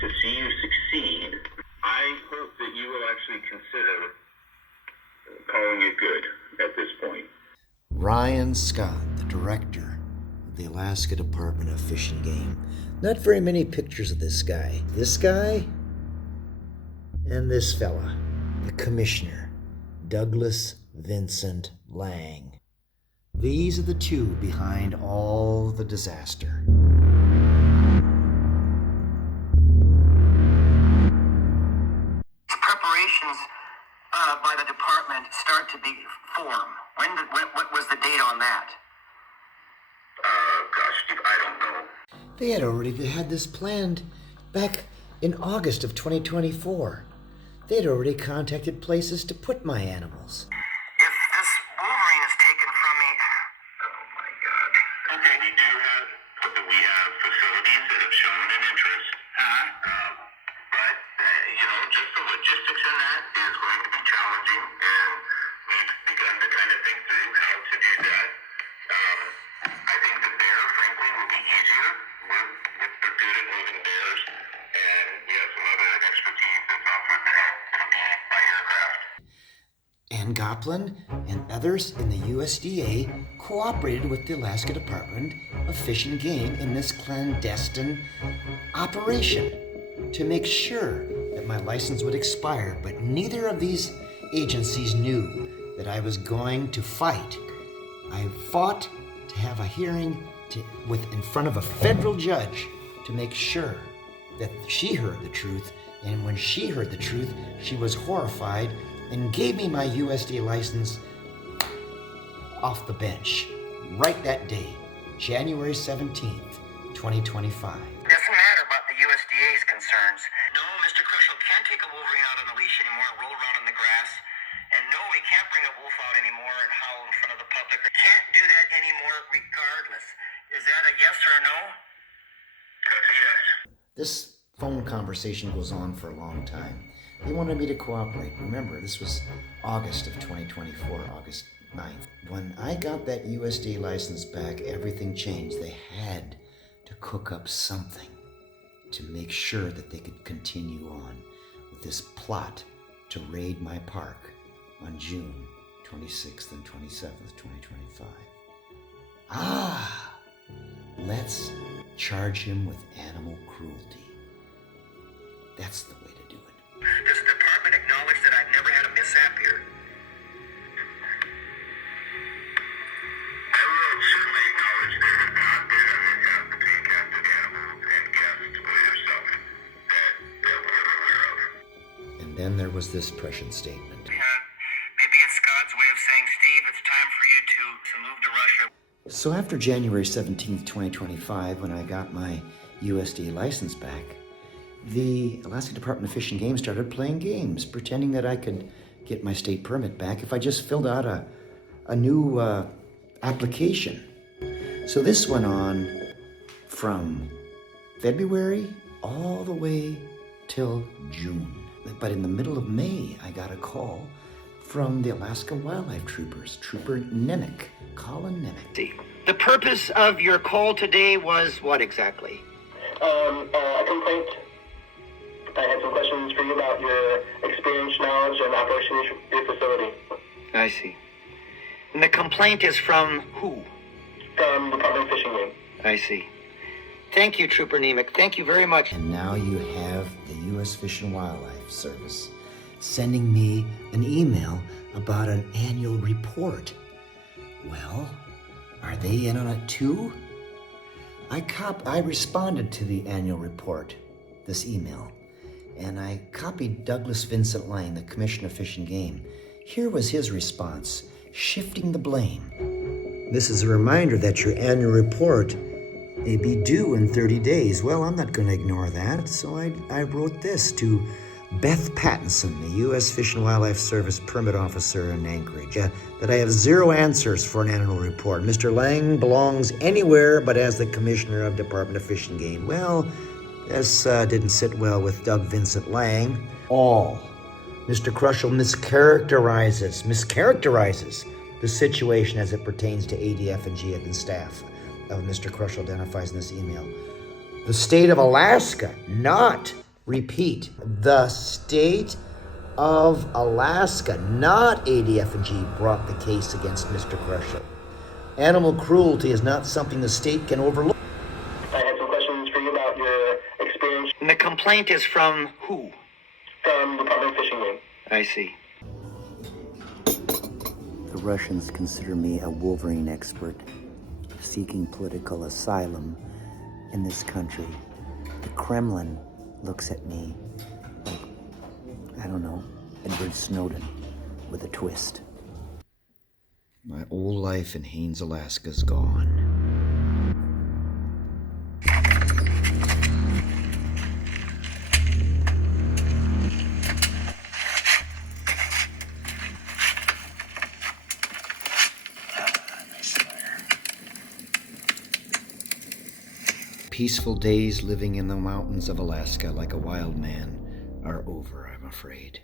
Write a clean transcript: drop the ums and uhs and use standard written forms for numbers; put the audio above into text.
to see you succeed. I hope that you will actually consider calling it good at this point. Ryan Scott, the director of the Alaska Department of Fish and Game. Not very many pictures of this guy. This guy and this fella, the commissioner, Douglas Vincent Lang. These are the two behind all the disaster. Preparations by the department start to be formed. What was the date on that? Gosh, Steve, I don't know. They had already had this planned back in August of 2024. They had already contacted places to put my animals. If this Wolverine is taken from me... Oh my God. Okay, we have facilities that have shown an interest. But, just the logistics in that is going to be challenging, and we've begun to kind of think through how to do that. I think that there, frankly, will be easier. We're good at moving bears, and we have some other expertise that's offered to help. It'll be by aircraft. Ann Goplin and others in the USDA cooperated with the Alaska Department of Fish and Game in this clandestine operation to make sure that my license would expire, but neither of these agencies knew that I was going to fight. I fought to have a hearing in front of a federal judge to make sure that she heard the truth, and when she heard the truth, she was horrified and gave me my USDA license off the bench right that day, January 17th, 2025. It doesn't matter about the USDA's concerns. No, Mr. Kroschel can't take a Wolverine out on a leash anymore and roll around in the grass. And no, he can't bring a wolf out anymore and howl in front of the public. Can't do that anymore regardless. Is that a yes or a no? That's a yes. This phone conversation goes on for a long time. They wanted me to cooperate. Remember, this was August of 2024, August 9th. When I got that USDA license back, everything changed. They had to cook up something to make sure that they could continue on with this plot to raid my park on June 26th and 27th, 2025. Let's charge him with animal cruelty. That's the way to do it. Does the department acknowledge that I've never had a mishap here? I will certainly acknowledge there has not been a mishap between captive animals and guests or yourself that we're aware of. And then there was this prescient statement. Maybe it's God's way of saying, Steve, it's time for you to move to Russia. So after January 17th, 2025, when I got my USDA license back, the Alaska Department of Fish and Game started playing games, pretending that I could get my state permit back if I just filled out a new application. So this went on from February all the way till June. But in the middle of May, I got a call from the Alaska Wildlife Troopers, Trooper Nemick, Colin Nemick. The purpose of your call today was what exactly? A complaint. I had some questions for you about your experience, knowledge, and operation of your facility. I see. And the complaint is from who? From Department of Fish and Game. I see. Thank you, Trooper Nemick. Thank you very much. And now you have the U.S. Fish and Wildlife Service sending me an email about an annual report. Well, are they in on it too? I responded to the annual report, this email, and I copied Douglas Vincent Lang, the Commissioner of Fish and Game. Here was his response, shifting the blame. This is a reminder that your annual report may be due in 30 days. Well, I'm not going to ignore that, so I wrote this to Beth Pattinson, the U.S. Fish and Wildlife Service Permit Officer in Anchorage, that I have zero answers for an annual report. Mr. Lang belongs anywhere but as the Commissioner of Department of Fish and Game. Well, this didn't sit well with Doug Vincent Lang. Mr. Kroschel mischaracterizes the situation as it pertains to ADF and GF and staff of Mr. Kroschel identifies in this email. The state of Alaska, not Repeat, the state of Alaska, not ADF&G, brought the case against Mr. Kroschel. Animal cruelty is not something the state can overlook. I had some questions for you about your experience. And the complaint is from who? From the public fishing game. I see. The Russians consider me a Wolverine expert seeking political asylum in this country. The Kremlin looks at me like, I don't know, Edward Snowden with a twist. My old life in Haines, Alaska's gone. Peaceful days living in the mountains of Alaska like a wild man are over, I'm afraid.